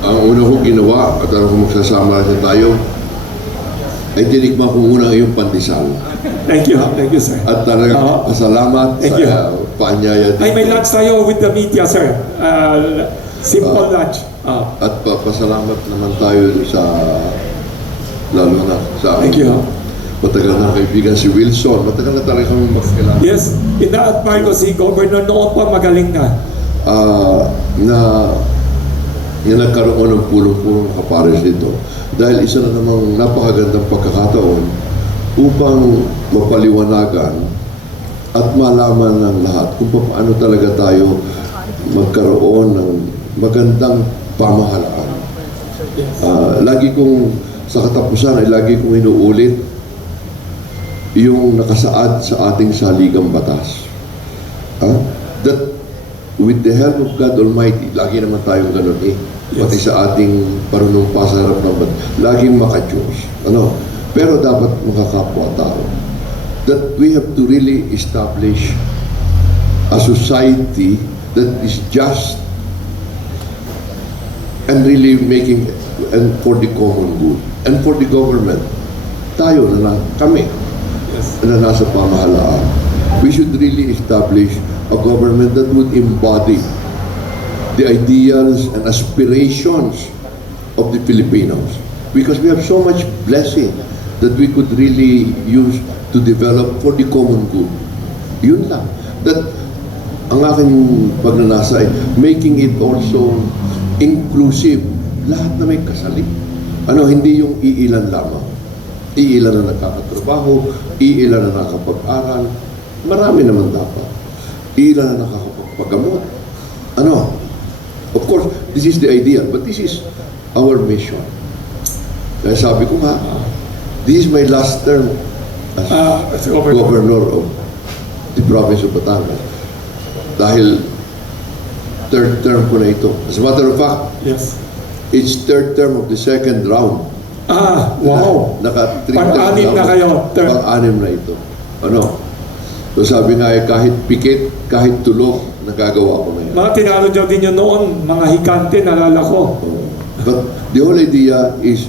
Ang una kong ginawa, at kung magsasama na tayo, ay tinikman ko muna yung pandesal. Thank you, sir. At talagang pasalamat Thank you. sa paanyaya dito. Ay, may lunch tayo with the media, sir. Simple lunch. At pasalamat naman tayo sa, lalo na sa Thank you. matagal na kaibigan si Wilson. Matagal na talaga kami magkakilala. Yes, ina-admire ko si Governor noon pa, magaling na. Na nagkaroon ng pulong-pulong kapares dito. Dahil isa na namang napakagandang pagkakataon upang mapaliwanagan at malaman ng lahat kung paano talaga tayo magkaroon ng magandang pamahalaan. Lagi kong, sa katapusan ay lagi kong inuulit yung nakasaad sa ating saligang batas. That with the help of God Almighty, lagi naman tayong ganun eh. Yes. Pati sa ating parunumpa sa harap ng batas, laging maka-Diyos. Pero dapat makakapwa-tao. That we have to really establish a society that is just and really making and for the common good and for the government. Tayo na kami na nasa pamahalaan. We should really establish a government that would embody the ideals and aspirations of the Filipinos. Because we have so much blessing that we could really use to develop for the common good. Yun lang. That ang aking pagnanasa ay making it also inclusive. Lahat na may kasali. Hindi yung iilan lamang. Iilan na nakakatrabaho, iilan na nakakapag-aral. Marami naman dapat. Iilan na nakakapagpagamot. Of course, this is the idea, but this is our mission. Kaya sabi ko nga, this is my last term as governor of the province of Batangas. Dahil third term ko na ito. As a matter of fact, Yes. it's third term of the second round. Wow. Pang-anim na kayo. Pang-anim na ito. So sabi nga kahit pikit, kahit tulog, nagagawa ko na yan. Mga tinalo niyo din yun noon, mga hikante, nalala ko. But the whole idea is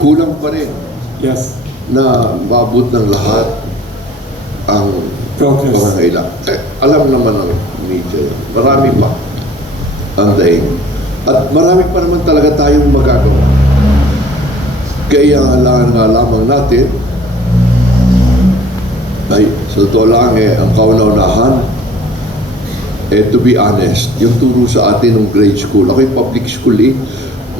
kulang pa rin Yes. na maabot ng lahat ang Progress. pangangailangan. Alam naman ng media, marami pa ang daing. At marami pa naman talaga tayong magagawa. Kaya nga lamang natin ay sa totoo lang ang kauna-unahan to be honest, yung turo sa atin ng grade school. Ako'y public school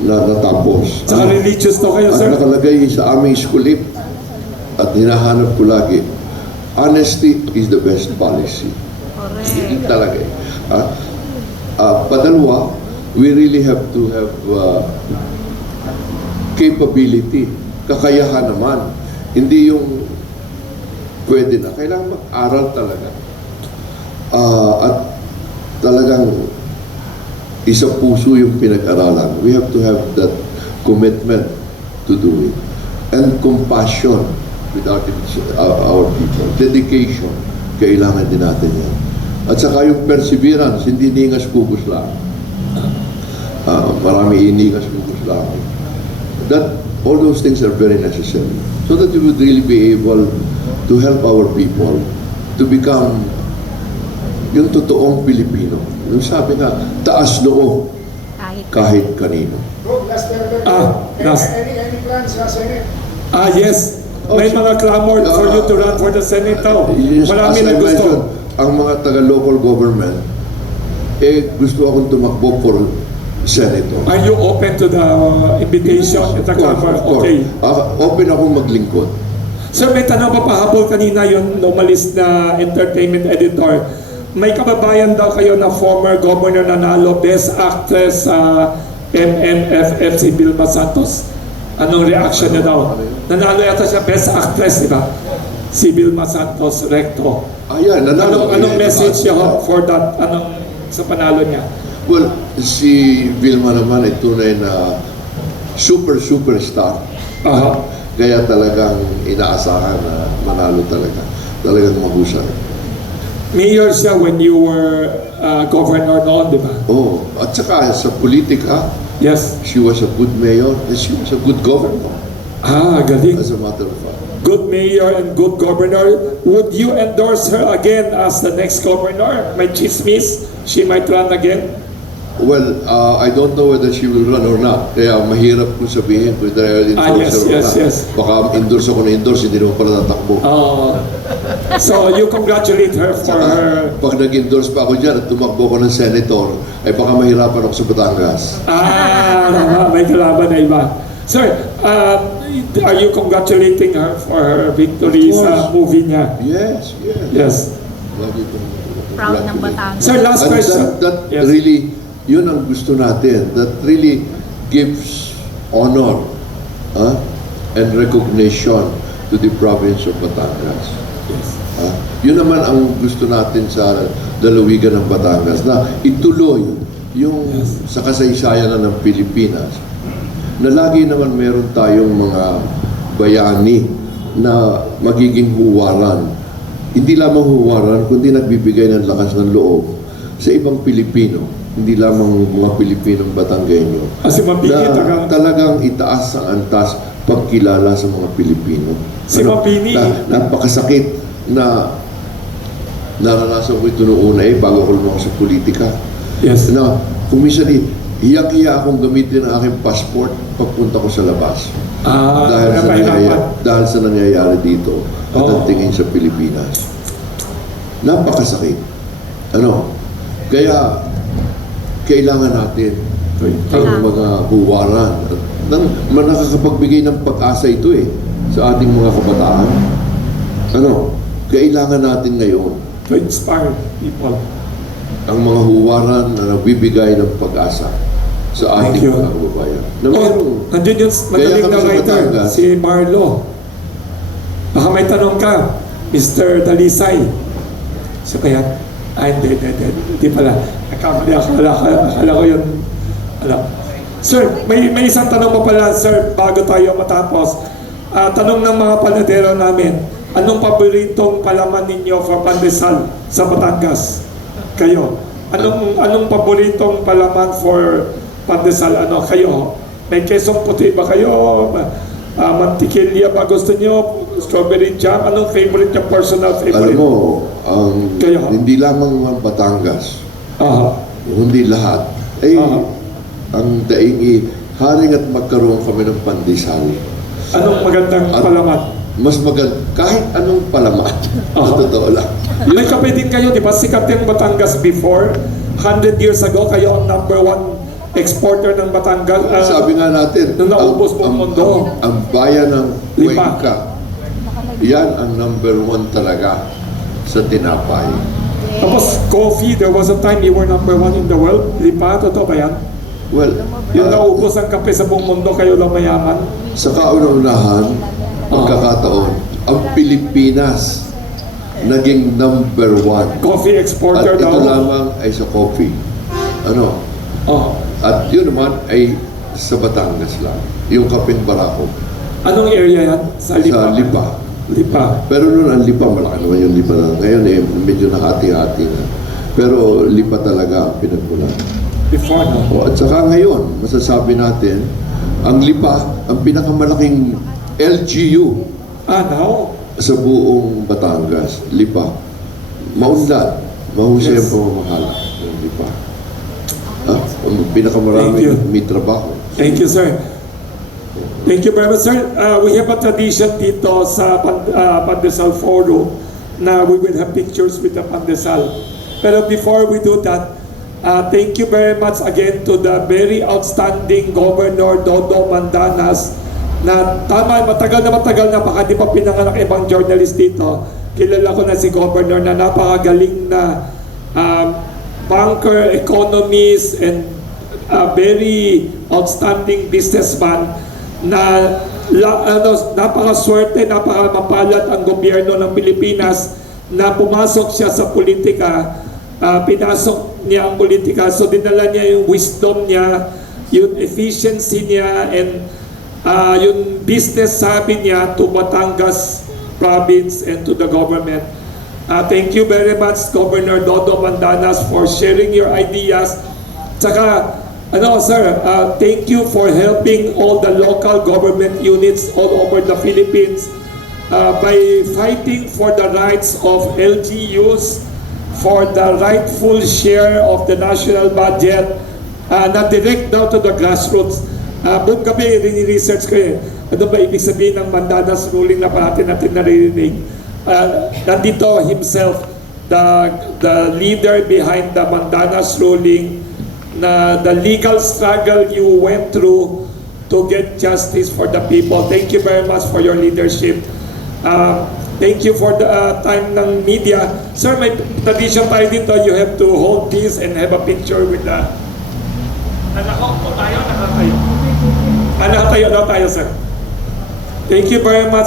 na natapos. Saka religious to kayo, sir? At nakalagay sa aming school at hinahanap ko lagi, honesty is the best policy. Hindi talaga padalwa, we really have to have capability, kakayahan naman. Hindi yung pwede na. Kailangan mag-aral talaga. At talagang isa puso yung pinag-aralan. We have to have that commitment to do it. And compassion with our people. Dedication. Kailangan din natin yan. At saka yung perseverance, hindi ningas kugos lang. Marami inigas kugos lang. All those things are very necessary. So that we would really be able to help our people to become yung totoong Pilipino. Yung sabi nga, taas noo kahit kanino. Any plans sa Senate? Yes. May mga clamor for you to run for the Senate now. Yes, Marami as na I gusto. mentioned, ang mga taga-local government, gusto akong tumakbo for senator. Are you open to the invitation at the clamor? Of course. Okay. Open akong maglingkod. Sir, may tanong pa pahabol kanina yung nomalist na entertainment editor. May kababayan daw kayo na former governor nanalo, best actress sa MMFF si Vilma Santos. Anong reaction niya daw? Nanalo yata siya best actress, di ba? Si Vilma Santos Recto. Yan. Anong message niya for that? Sa panalo niya? Well, si Vilma naman ay tunay na superstar. Kaya talagang inaasahan na manalo talaga. Talagang mahusay. Mayor siya when you were governor noon, di ba? At saka sa politika, Yes. She was a good mayor and she was a good governor, Galing. as a matter of fact. Good mayor and good governor. Would you endorse her again as the next governor? May chismis, she might run again? Well, I don't know whether she will run or not. Kaya mahirap kung sabihin whether I'll endorse her or yes, not. yes. Baka endorse ako na endorse, hindi naman pala tatakbo. So you congratulate her for her... Pag nag-endorse pa ako dyan at tumakbo ako ng senator, ay baka mahirapan ako sa Batangas. May kalaban na iba. Sir, are you congratulating her for her victory Of course. sa movie niya? Yes, yes. Yes. Lagi kong Proud ng Batangas. Sir, last And question. that Yes. really, yun ang gusto natin. That really gives honor and recognition to the province of Batangas. Yes. Yun naman ang gusto natin sa lalawigan ng Batangas, na ituloy yung sa kasaysayan na ng Pilipinas, na lagi naman meron tayong mga bayani na magiging huwaran. Hindi lamang huwaran, kundi nagbibigay ng lakas ng loob sa ibang Pilipino, hindi lamang mga Pilipinong Batanggenyo, Si Mapili, na talagang itaas ang antas pagkilala sa mga Pilipino. Si Mapini. Napakasakit na naranasan ko ito noong una bago ko lumaki sa politika. Yes. Na kung minsan hiyak-hiya akong gamitin ang aking passport pagpunta ko sa labas. Dahil sa nangyayari dito at ang tingin sa Pilipinas. Napakasakit. Kaya kailangan natin ang mga huwaran. Nakakapagbigay ng pag-asa ito sa ating mga kabataan. Kailangan natin ngayon To inspire people. ang mga huwaran na nagbibigay ng pag-asa sa Thank ating you. mga kababayan. Na mayroong Nandiyan yung magaling kami na sa writer, Batangas. si Marlo. Baka may tanong ka, Mr. Dalisay. So kaya, hindi pala. Nakamali, akala ko yun. Sir, may isang tanong pa pala, sir, bago tayo matapos. Tanong ng mga panadero namin, anong paboritong palaman ninyo for pandesal sa Batangas? Kayo. Anong paboritong palaman for pandesal? Kayo? May kesong puti ba kayo? Mantikilya ba gusto nyo? Strawberry jam? Anong favorite nyo? Personal favorite? Alam mo, Kayo. hindi lamang ang Batangas, Aha. hindi lahat. Ang daing haring at magkaroon kami ng pandesal. Anong magandang At- palaman? Mas maganda, kahit anong palaman, sa totoo lang. May kape din kayo, di ba? Sikat yung Batangas before. 100 years ago, kayo ang number one exporter ng Batangas. Sabi nga natin, nung naubos mo ang mundo. ang bayan ng Lipa. Cuenca, yan ang number one talaga sa tinapay. Tapos coffee, there was a time you were number one in the world. Lipa, totoo ba yan? Well, Yung naubos ang kape sa buong mundo, kayo lang mayaman. sa kauna-unahan, pagkakataon, ang Pilipinas naging number one. Coffee exporter At ito daw. lamang ay sa coffee. Oh. At yun naman ay sa Batangas lang. Yung kaping Barako. Anong area yan? Sa Lipa? Sa Lipa. Lipa. Pero noon ang Lipa, malaki naman yung Lipa na. Ngayon medyo nakati-hati na. Pero Lipa talaga ang pinagmulan. Before, no? At saka ngayon, masasabi natin, ang Lipa, ang pinakamalaking LGU Now? sa buong Batangas, Lipa. Maunlad, mahusay ang Yes. pamamahala ng Lipa. Ang Thank you. pinakamaraming may trabaho. Thank you, sir. Thank you very much, sir. We have a tradition dito sa Pandesal Forum na we will have pictures with the Pandesal. Pero before we do that, thank you very much again to the very outstanding Governor Dodo Mandanas na matagal na, baka di pa pinanganak ibang journalist dito. Kilala ko na si Governor na napakagaling na banker, economist, and a very outstanding businessman na napakaswerte, napakamapalad ang gobyerno ng Pilipinas na pumasok siya sa politika, pinasok niya ang politika, so dinala niya yung wisdom niya, yung efficiency niya, and yung business sabi niya to Batangas province and to the government. Thank you very much, Governor Dodo Mandanas, for sharing your ideas. Tsaka, Sir, thank you for helping all the local government units all over the Philippines by fighting for the rights of LGUs, for the rightful share of the national budget na direct down to the grassroots. Buong gabi, rini-research ko ano ba ibig sabihin ng Mandanas ruling na parati natin naririnig. Nandito himself, the leader behind the Mandanas ruling, na the legal struggle you went through to get justice for the people. Thank you very much for your leadership. Thank you for the time ng media. Sir, may tradition tayo dito. You have to hold this and have a picture with the... Nakatayo tayo? Nakatayo daw tayo, sir. Thank you very much.